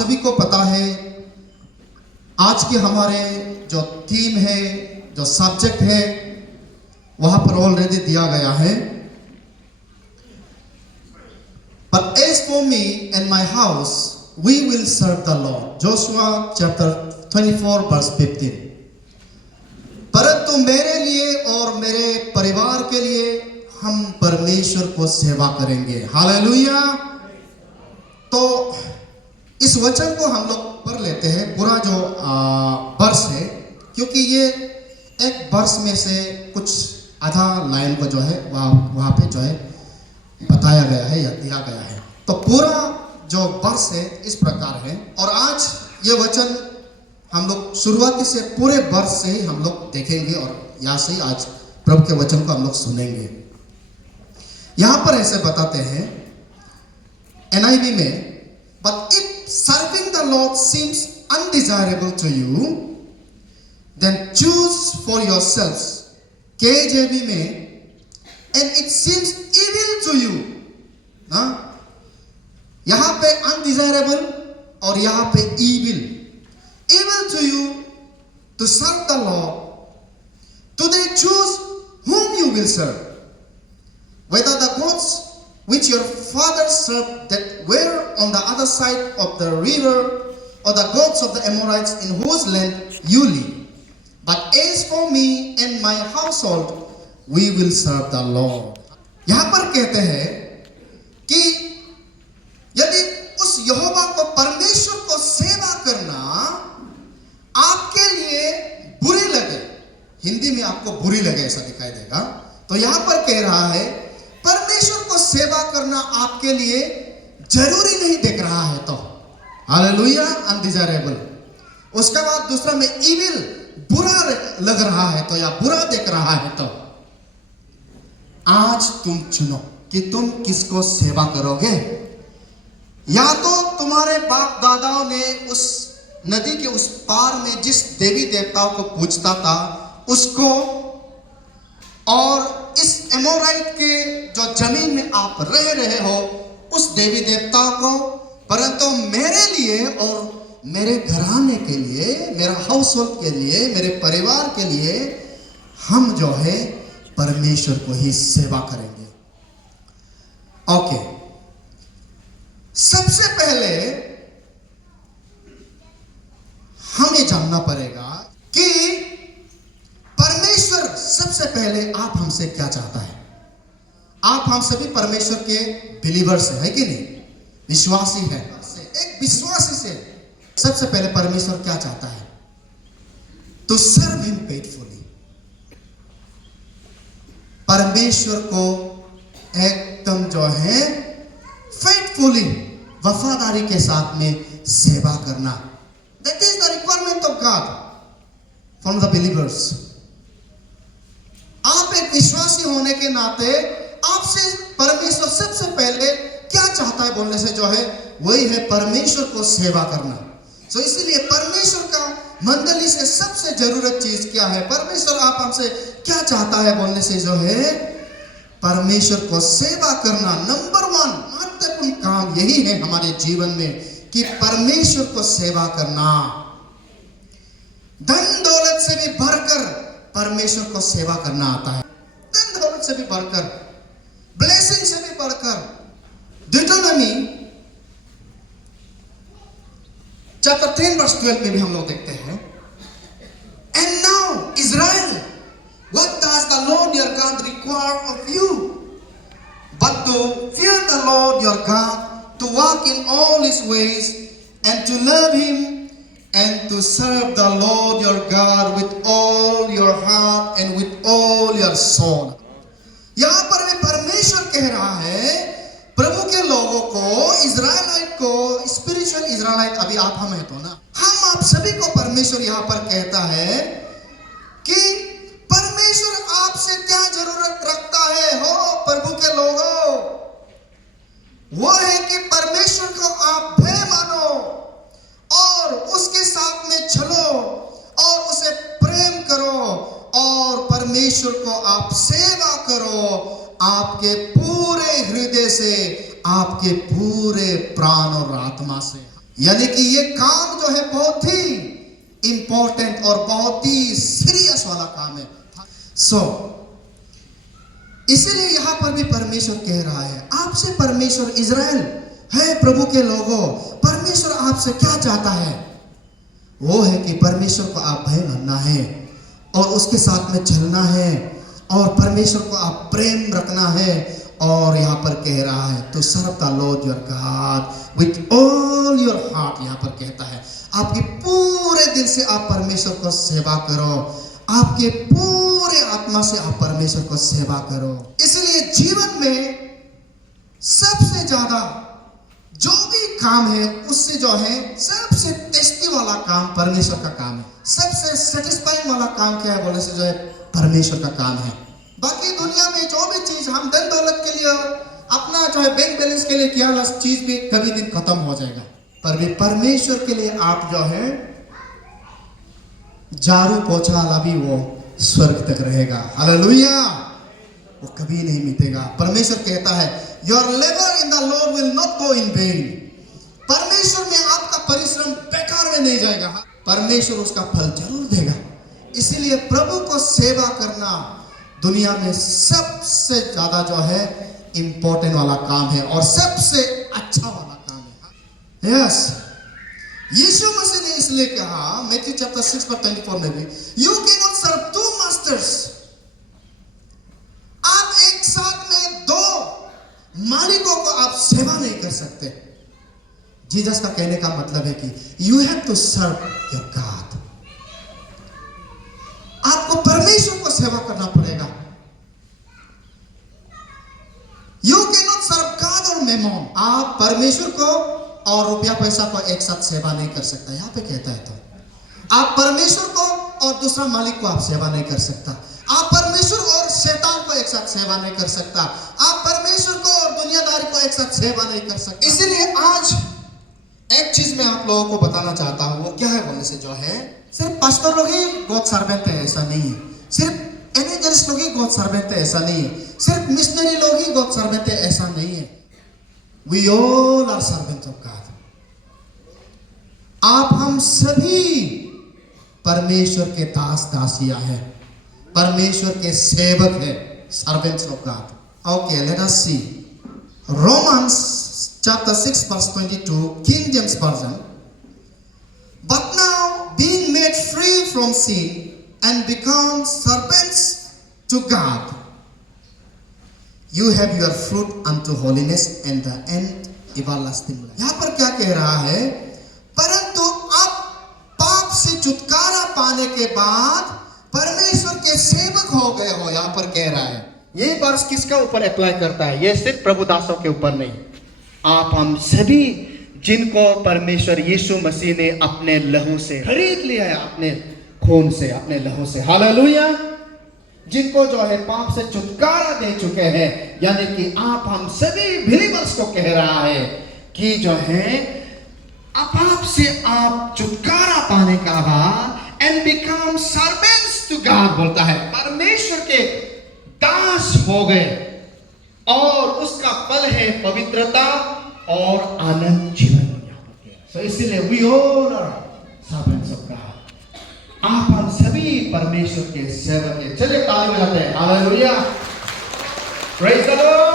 सभी को पता है आज के हमारे जो थीम है, जो सब्जेक्ट है, वहां पर ऑलरेडी दिया गया है। But as for me and my house, we will serve the Lord. Joshua chapter 24 verse 15. परंतु मेरे लिए और मेरे परिवार के लिए हम परमेश्वर को सेवा करेंगे। हालेलुया। तो इस वचन को हम लोग पढ़ लेते हैं, पूरा जो वर्ष है, क्योंकि ये एक वर्ष में से कुछ आधा लाइन को जो है वहाँ पे जो है बताया गया है या दिया गया है। तो पूरा जो वर्ष है इस प्रकार है, और आज ये वचन हम लोग शुरुआती से पूरे वर्ष से ही हम लोग देखेंगे और यहाँ से ही आज प्रभु के वचन को हम लोग सुनेंगे। यहाँ पर ऐसे बताते हैं NIV में, but if serving the Lord seems undesirable to you, then choose for yourselves. KJV में, and it seems evil to you. ना यहाँ पे undesirable और यहाँ पे evil to you to serve the Lord. Today choose whom you will serve, whether the gods which your fathers served that were on the other side of the river, or the gods of the Amorites in whose land you live. But as for me and my household, we will serve the Lord. यहाँ पर कहते हैं कि यदि उस यहोवा को, परमेश्वर को सेवा करना आपके लिए बुरी लगे, हिंदी में आपको बुरी लगे ऐसा दिखाई देगा, तो यहाँ पर कह रहा है परमेश्वर को सेवा करना आपके लिए जरूरी नहीं दिख रहा है तो हालेलुया, अनडिजायरेबल। उसके बाद दूसरा में इविल, बुरा लग रहा है तो, या बुरा दिख रहा है तो, आज तुम चुनो कि तुम किसको सेवा करोगे। या तो तुम्हारे बाप दादाओं ने उस नदी के उस पार में जिस देवी देवताओं को पूजता था उसको, और इस एमोराइट के जो जमीन में आप रह रहे हो उस देवी देवताओं को, परंतु मेरे लिए और मेरे घराने के लिए, मेरा हाउस होल्ड के लिए, मेरे परिवार के लिए हम जो है परमेश्वर को ही सेवा करेंगे। ओके, सबसे पहले हमें जानना पड़ेगा कि परमेश्वर सबसे पहले आप हमसे क्या चाहता है। आप हम सभी परमेश्वर के बिलीवर्स है कि नहीं, विश्वासी है। एक विश्वासी से सबसे पहले परमेश्वर क्या चाहता है, तो सर्व हिम फेथफुली, परमेश्वर को एकदम जो है फेथफुली, वफादारी के साथ में सेवा करना। That is the requirement of God from the believers. आप एक विश्वासी होने के नाते आपसे परमेश्वर सबसे पहले क्या चाहता है बोलने से जो है वही है परमेश्वर को सेवा करना। तो इसीलिए परमेश्वर का मंडली से सबसे जरूरत चीज क्या है, परमेश्वर आप हमसे क्या चाहता है बोलने से जो है परमेश्वर को सेवा करना। नंबर 1 महत्वपूर्ण काम यही है हमारे जीवन में कि परमेश्वर को सेवा करना। धन दौलत से भी बढ़कर परमेश्वर को सेवा करना आता है, धन दौलत से भी बढ़कर, ब्लेसिंग से भी बढ़कर। डिटोनॉमी चैप्टर 10 वर्स 12 में भी हम लोग देखते हैं, and now Israel, what does the Lord your God require of you but to fear the Lord your God, to walk in all his ways, and to love him, and to serve the Lord your God with all your heart and with all your soul। यहां पर भी परमेश्वर कह रहा है प्रभु के लोगों को, इज़राइलाइट को, स्पिरिचुअल इज़राइलाइट, अभी आप हम है तो ना, हम आप सभी को परमेश्वर यहां पर कहता है कि परमेश्वर आपसे क्या जरूरत रखता है हो प्रभु के लोगों, वो है कि परमेश्वर को आप भय मानो और उसके साथ में चलो और उसे प्रेम करो और परमेश्वर को आप सेवा करो आपके पूरे हृदय से, आपके पूरे प्राण और आत्मा से। यानी कि ये काम जो है बहुत ही इंपॉर्टेंट और बहुत ही सीरियस वाला काम है। इसीलिए यहां पर भी परमेश्वर कह रहा है आपसे, परमेश्वर इज़राइल है प्रभु के लोगों, परमेश्वर आपसे क्या चाहता है? वो है कि परमेश्वर को आप भय मानना है और उसके साथ में चलना है और परमेश्वर को आप प्रेम रखना है। और यहाँ पर कह रहा है तो serve the Lord your God with all your heart. यहाँ पर कहता है आपके पूरे दिल से आप परमेश्वर को सेवा करो, आपके पूरे आत्मा से आप परमेश्वर को सेवा करो। इसलिए जीवन में सबसे ज्यादा जो भी काम है उससे जो है सबसे टेस्टी वाला काम परमेश्वर का काम है। सबसे सेटिस्फाइंग वाला काम क्या है बोले से जो है परमेश्वर का काम है। बाकी दुनिया में जो भी चीज हम धन दौलत के लिए अपना जो है बैंक बैलेंस के लिए किया वाला चीज भी कभी दिन खत्म हो जाएगा, पर भी परमेश्वर के लिए आप जो है झाड़ू पोछा वाला भी वो स्वर्ग तक रहेगा। हालेलुया, वो कभी नहीं मिटेगा। परमेश्वर कहता है your labour in the Lord will not go in when. परमेश्वर में आपका परिश्रम बेकार में नहीं जाएगा, परमेश्वर उसका फल जरूर देगा। इसीलिए प्रभु को सेवा करना दुनिया में सबसे ज्यादा जो है इंपॉर्टेंट वाला काम है और सबसे अच्छा वाला काम है। यस, यीशु मसीह ने इसलिए कहा मैथ्यू चैप्टर 6:24 में भी, you can not serve two masters. आप एक साथ में दो मालिकों को आप सेवा नहीं कर सकते। जीसस का कहने का मतलब है कि you have to serve your God. आपको परमेश्वर को सेवा करना पड़ेगा। You can not serve God और मैमोन। आप परमेश्वर को और रुपया पैसा को एक साथ सेवा नहीं कर सकता। यहां पे कहता है तो आप परमेश्वर को और दूसरा मालिक को आप सेवा नहीं कर सकता। आप परमेश्वर और शैतान को एक साथ सेवा नहीं कर सकता। आप परमेश्वर को और दुनियादारी को एक साथ सेवा नहीं कर सकते। इसीलिए आज एक चीज मैं आप लोगों को बताना चाहता हूं, वो क्या है बोलने से जो है सिर्फ पास्टर लोग ही गॉड सर्वेंट है ऐसा नहीं है, सिर्फ एवेंजलिस्ट लोग ही गॉड सर्वेंट है ऐसा नहीं है, सिर्फ मिशनरी लोग ही गॉड सर्वेंट है ऐसा नहीं है। We all are servant of God. आप हम सभी परमेश्वर के दास दासियां हैं, परमेश्वर के सेवक हैं, servants of God. Okay, let us see Romans chapter 6:22 King James Version. But now being made free from sin and become servants to God, you have your fruit unto holiness and the end everlasting life. यहाँ पर क्या कह रहा है? परंतु अब पाप से छुटकारा पाने के बाद परमेश्वर के सेवक हो गए हो। यहाँ पर कह रहा है ये वर्ष किसका ऊपर अप्लाई करता है? ये सिर्फ प्रभु दासों के ऊपर नहीं, आप हम सभी जिनको परमेश्वर यीशु मसीह ने अपने लहू से खरीद लिया है, अपने खून से, अपने लहू से। हालेलुया, जिनको जो है पाप से छुटकारा दे चुके हैं, यानी कि आप हम सभी बिलीवर्स को कह रहा है कि जो है पाप से आप छुटकारा पाने का बाद and become servants to God बोलता है, परमेश्वर के दास हो गए और उसका फल है पवित्रता और आनंद जीवन। So इसीलिए we all are servants of God। आप हम सभी परमेश्वर के सेवक हैं। चलिए ताली बजाते हैं। Hallelujah, praise the Lord.